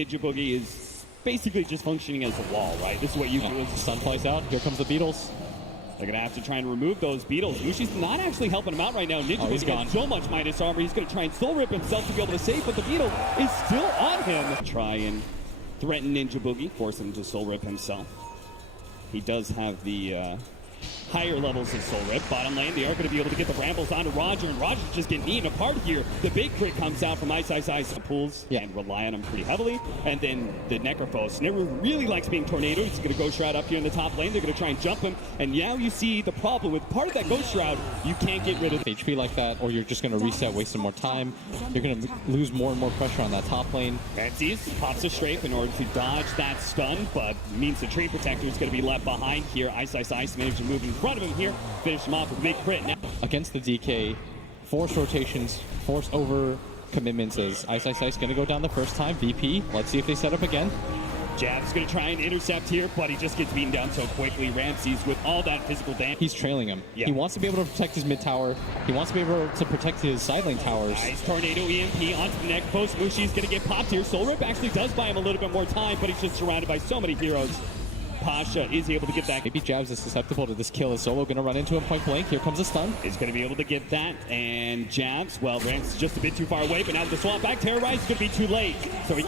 Ninja Boogie is basically just functioning as a wall, right? This is what you do as the sun flies out. Here comes the Beatles. They're going to have to try and remove those Beatles. Mushi's not actually helping him out right now. Ninja Boogie has so much minus armor. He's going to try and soul rip himself to be able to save, but the Beetle is still on him. Try and threaten Ninja Boogie, force him to soul rip himself. He does have the higher levels of soul rip. Bottom lane, they are going to be able to get the brambles onto Roger, and Roger's just getting eaten apart here. The big crit comes out from Ice pulls and rely on him pretty heavily. And then the Necrophos never really likes being tornadoed. He's going to Ghost Shroud up here in the top lane. They're going to try and jump him. And now you see the problem with part of that Ghost Shroud. You can't get rid of HP like that, or you're just going to reset, waste some more time. You're going to lose more and more pressure on that top lane. Ramses pops a strafe in order to dodge that stun, but means the Tree Protector is going to be left behind here. Ice managed to move in front of him here, finish him off with a big crit. Now against the DK, force rotations, force over commitments as Ice going to go down the first time. VP, let's see if they set up again. Jab's going to try and intercept here, but he just gets beaten down so quickly. Ramses with all that physical damage. He's trailing him. Yeah. He wants to be able to protect his mid tower. He wants to be able to protect his side lane towers. Nice Tornado EMP onto the neck post. Mushi's going to get popped here. Soul Rip actually does buy him a little bit more time, but he's just surrounded by so many heroes. Pasha is able to get that. Maybe Jabs is susceptible to this kill. Is Solo going to run into him point blank? Here comes a stun. Is going to be able to get that. And Jabs, well, Rams is just a bit too far away, but now with the swap back, Terrorize is going to be too late. So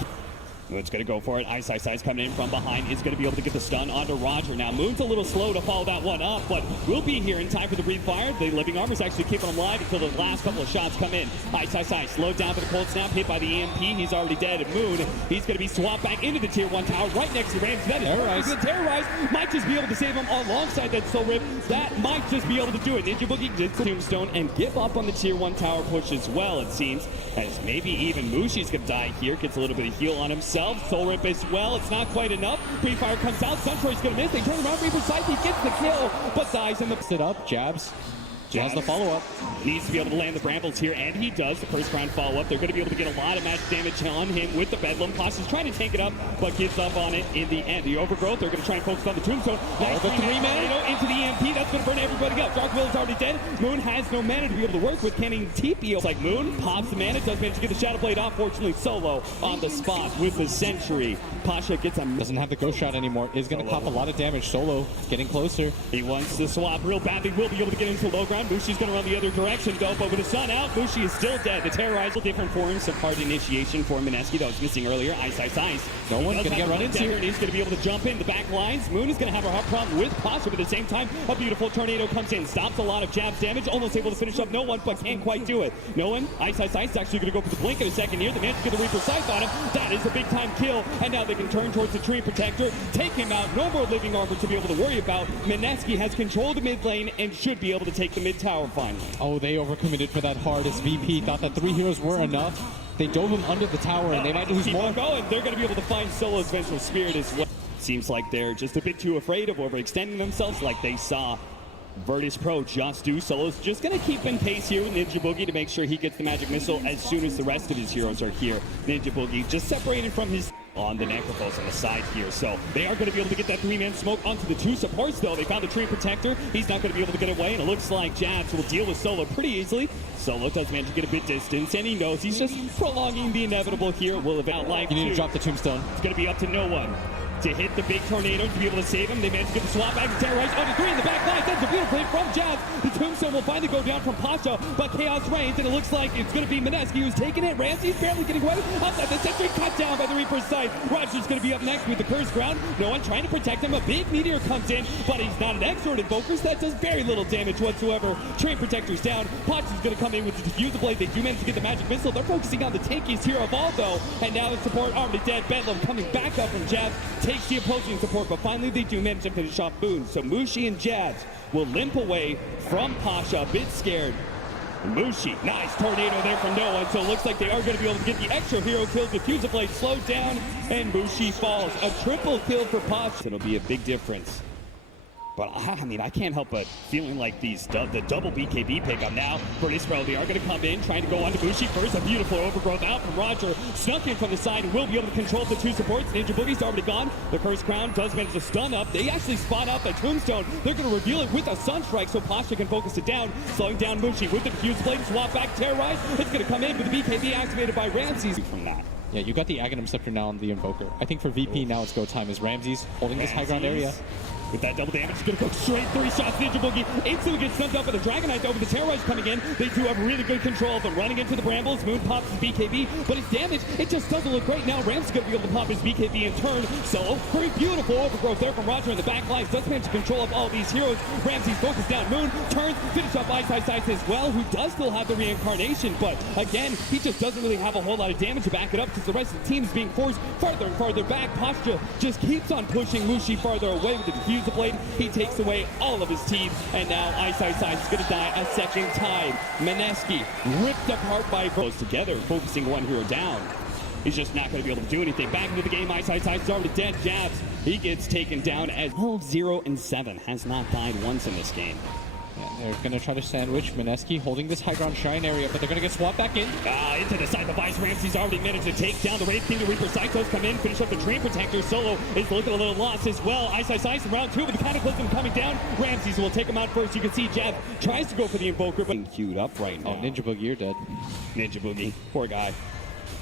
Moon's going to go for it. Ice coming in from behind. Is going to be able to get the stun onto Roger. Now, Moon's a little slow to follow that one up, but will be here in time for the Breathe Fire. The Living Armor is actually keeping him alive until the last couple of shots come in. Ice slowed down for the cold snap, hit by the EMP. He's already dead. And Moon, he's going to be swapped back into the Tier 1 tower right next to Rams. That is Terrorize might just be able to save him alongside that Soul Rip. That might just be able to do it. Ninja Boogie gets the Tombstone and give up on the Tier 1 tower push as well, it seems. As maybe even Mushi's going to die here. Gets a little bit of heal on himself. Soul Rip is well, it's not quite enough. Breathe Fire comes out, Suntroy's gonna miss. They turn around, Reaper Sight, he gets the kill, but dies in the sit up. Jabs has the follow-up. Needs to be able to land the Brambles here, and he does. The first round follow-up. They're going to be able to get a lot of magic damage on him with the Bedlam. Pasha's trying to tank it up, but gives up on it in the end. The Overgrowth, they're going to try and focus on the Tombstone. Nice the three-man into the EMP. That's going to burn everybody up. Dark Will is already dead. Moon has no mana to be able to work with. Canning TP. It's like Moon pops the mana, does manage to get the Shadow Blade off. Fortunately, Solo on the spot with the Sentry. Pasha gets a... Doesn't have the Ghost Shot anymore. Is going to pop a lot of damage. Solo getting closer. He wants to swap real badly. Will be able to get into low ground. Mushi's going to run the other direction, though, but with the sun out, Mushi is still dead. The Terrorize, different forms of hard initiation for Mineski that was missing earlier. Ice. No one's going to get run into here. He's going to be able to jump in the back lines. Moon is going to have a hard problem with Pasha, but at the same time, a beautiful tornado comes in, stops a lot of Jabs damage, almost able to finish up no one, but can't quite do it. No one. Ice is actually going to go for the blink in a second here. The man to get the Reaper Sight on him. That is a big time kill, and now they can turn towards the Tree Protector, take him out. No more Living Armor to be able to worry about. Mineski has controlled the mid lane and should be able to take the mid tower finally. Oh, they overcommitted for that hardest. VP thought that 3 heroes were enough. They dove him under the tower, and they might lose more. Going. They're going to be able to find Solo's Vengeful Spirit as well. Seems like they're just a bit too afraid of overextending themselves, like they saw Virtus.pro just do. Solo's just going to keep in pace here with Ninja Boogie to make sure he gets the Magic Missile as soon as the rest of his heroes are here. Ninja Boogie just separated from his... on the Necrophos on the side here. So they are going to be able to get that 3-man smoke onto the 2 supports, though. They found the Tree Protector. He's not going to be able to get away, and it looks like Jabs will deal with Solo pretty easily. Solo does manage to get a bit distance, and he knows he's just prolonging the inevitable here. Will have outlined. You need to drop the Tombstone. It's going to be up to no one to hit the big tornado to be able to save him. They managed to get the swap back to Terrorize under 3 in the back line. That's a beautiful play from Jabs. The Tombstone will finally go down from Pasha, but Chaos reigns, and it looks like it's going to be Mineski who's taking it. Ramsey's barely getting away. Outside the Sentry, cut down by the Reaper's Sight. Roger's going to be up next with the Curse Ground. No one trying to protect him. A big meteor comes in, but he's not an Exort Invoker, so that does very little damage whatsoever. Tree Protector's down. Pasha's going to come in with the Diffuser Blade. They do manage to get the Magic Missile. They're focusing on the tankiest hero of all, though, and now the support already dead. Bedlam coming back up from Jabs, takes the opposing support, but finally they do manage to finish off Boone. So Mushi and Jabs will limp away from Pasha, a bit scared. Mushi, nice tornado there from no one, so it looks like they are going to be able to get the extra hero kills. Diffuser Blade slowed down, and Mushi falls. A triple kill for Pasha. It'll be a big difference. But, I mean, I can't help but feeling like the double BKB pickup now. Virtus.pro, they are going to come in, trying to go on to Mushi first. A beautiful overgrowth out from Roger. Snuck in from the side and will be able to control the 2 supports. Ninja Boogie's already gone. The Curse Crown does manage to stun up. They actually spot out the Tombstone. They're going to reveal it with a Sunstrike so Pasha can focus it down. Slowing down Mushi with the Diffuse Blade. Swap back, Terrorize. It's going to come in with the BKB activated by Ramses from that. Yeah, you got the Aghanim Scepter now on the Invoker. I think for VP now it's go time as Ramses holding this high ground area. With that double damage, he's going to go straight 3 shots. Ninja Boogie instantly gets stunned up with the Dragon Knight, though, with the Terrorize coming in. They do have really good control of them. Running into the Brambles, Moon pops his BKB, but his damage, it just doesn't look great. Now Ram's going to be able to pop his BKB in turn. So, very beautiful overgrowth there from Roger in the back lines. Does manage to control of all these heroes. Ramsey's focused down. Moon turns, finish up Ice as well, who does still have the reincarnation, but again, he just doesn't really have a whole lot of damage to back it up because the rest of the team is being forced farther and farther back. Posture just keeps on pushing Mushi farther away with the Diffuser Blade. He takes away all of his team, and now Ice is going to die a second time. Mineski ripped apart by both together, focusing one hero down. He's just not going to be able to do anything. Back into the game, Ice is already dead. Jabs, he gets taken down as 0-7. Has not died once in this game. Yeah, they're going to try to sandwich Mineski holding this high ground shrine area, but they're going to get swapped back in. Into the side of the Vice. Ramsey's already managed to take down the Wraith King. The Reaper Psychos come in, finish up the Train Protector. Solo is looking a little lost as well. Ice in round 2 with the Cataclysm coming down. Ramses will take him out first. You can see Jab tries to go for the Invoker, but queued up right now. Oh, Ninja Boogie, you're dead. Ninja Boogie, poor guy.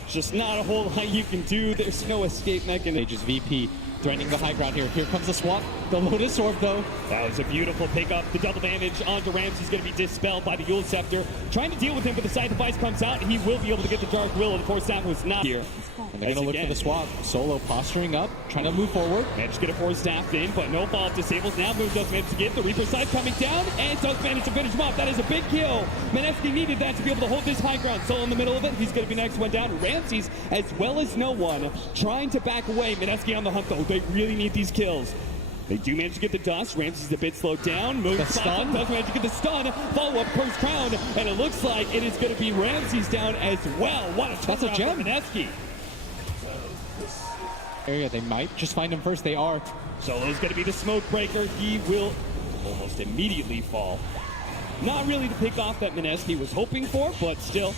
Just not a whole lot you can do. There's no escape mechanism. Just VP threatening the high ground here. Here comes the swap. The Lotus Orb, though. That was a beautiful pickup. The double damage onto Ramsey's going to be dispelled by the Yule Scepter. Trying to deal with him, but the Scythe of Vice comes out. He will be able to get the Dark Will, and the Force Staff was not here. And they're going to look for the swap. Solo posturing up, trying to move forward. Managed to get a Force Staff in, but no fall disables. Now Moon does manage to get the Reaper Scythe coming down, and does manage to finish him off. That is a big kill. Mineski needed that to be able to hold this high ground. Solo in the middle of it. He's going to be next one down. Ramses, as well as no one, trying to back away. Mineski on the hunt, though. They really need these kills. They do manage to get the dust. Ramsey's a bit slowed down. Moon stun. Does manage to get the stun. Follow-up Curse Crown. And it looks like it is going to be Ramsey's down as well. What a That's a gem. Mineski. Area, they might just find him first. They are. Solo's going to be the smoke breaker. He will almost immediately fall. Not really the pick off that Mineski was hoping for, but still.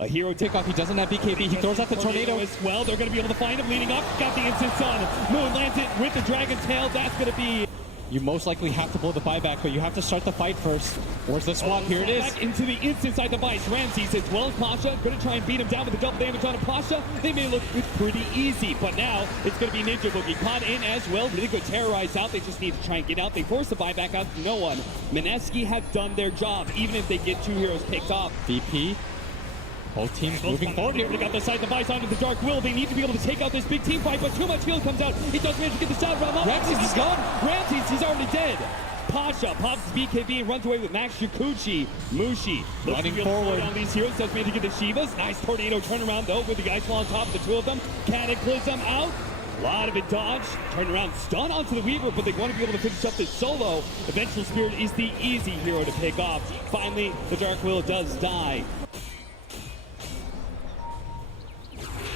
A hero takeoff. He doesn't have BKB. He throws out the tornado as well. They're going to be able to find him leading up. Got the instant sun. Moon lands it with the Dragon Tail. That's going to be... You most likely have to blow the buyback, but you have to start the fight first. Where's the swap? Here it is. Back into the instant side device. Ramses as well as Pasha. Going to try and beat him down with the double damage on Pasha. They may look pretty easy, but now it's going to be Ninja Boogie caught in as well. Really good terrorize out. They just need to try and get out. They force the buyback out to no one. Mineski have done their job, even if they get 2 heroes picked off. VP. Both teams moving forward here. They got the side device onto the Dark Will. They need to be able to take out this big team fight, but too much heal comes out. He does manage to get the shot around. Ramses is gone. Ramses, he's already dead. Pasha pops his BKB and runs away with Max Yakuchi. Mushi running forward on these heroes. Does manage to get the Shivas. Nice tornado turnaround though with the Ice Wall on top of the 2 of them. Cataclysm out. A lot of it dodged. Turn around, stun onto the Weaver, but they want to be able to finish up this Solo. Eventual Spirit is the easy hero to pick off. Finally, the Dark Will does die.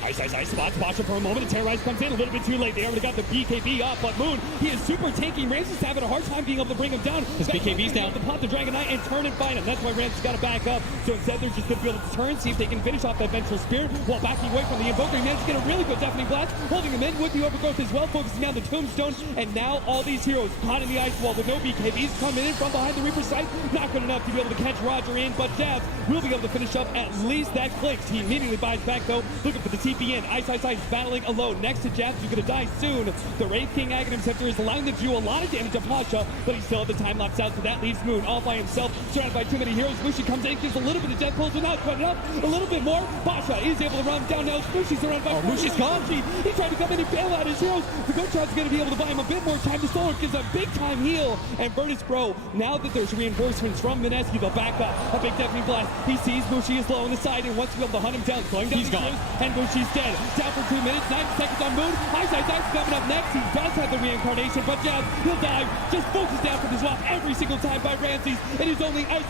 Ice spots Pasha for a moment. The Terrorize comes in a little bit too late. They already got the BKB up, but Moon, he is super tanky. Ramses is having a hard time being able to bring him down. His BKB's down. To pop the Dragon Knight and turn and fight him. That's why Ramses got to back up. So instead, they're just going to be able to turn, see if they can finish off that Vengeful Spirit while backing away from the Invoker. He managed to get a really good Deafening Blast, holding him in with the Overgrowth as well, focusing on the Tombstone. And now all these heroes caught in the Ice Wall with no BKBs coming in from behind the Reaper side. Not good enough to be able to catch Roger in, but Jazz will be able to finish up at least that clicks. He immediately buys back though, looking for the TP in. Ice battling alone next to Jabs, who's going to die soon. The Wraith King Aghanim Scepter is allowing them to do a lot of damage to Pasha, but he still has the time lapse out, so that leaves Moon all by himself, surrounded by too many heroes. Mushi comes in, gives a little bit of death pulls, but not quite enough. A little bit more. Pasha is able to run down now. Mushi's surrounded by Mushi's gone. He tried to come in and bail out his heroes. The Good Shot's going to be able to buy him a bit more time. The Solar gives a big time heal, and Virtus.pro, now that there's reinforcements from Mineski, they'll back up. A big Deafening Blast. He sees Mushi is low on the side and wants to be able to hunt him down. Going down. He's gone. And Mushi's dead. Down for 2 minutes. 90 seconds on Moon. Ice coming up next. He does have the reincarnation, but Jab, he'll dive. Just focus down for the swap every single time by Ramses. It is only Ice.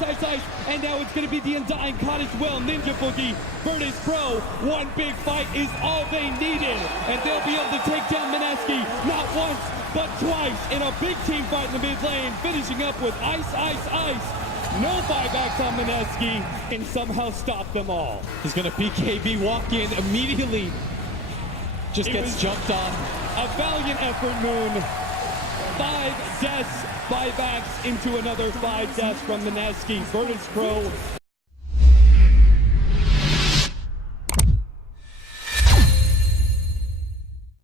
And now it's going to be the Undying Cottage Well. Ninja Boogie, Virtus.pro. One big fight is all they needed. And they'll be able to take down Mineski not once, but twice in a big team fight in the mid lane. Finishing up with Ice. No buybacks on Mineski and somehow stop them all. He's going to BKB walk in immediately. Just gets jumped on. A valiant effort, Moon. 5 deaths, buybacks into another 5 deaths from Mineski. Virtus.pro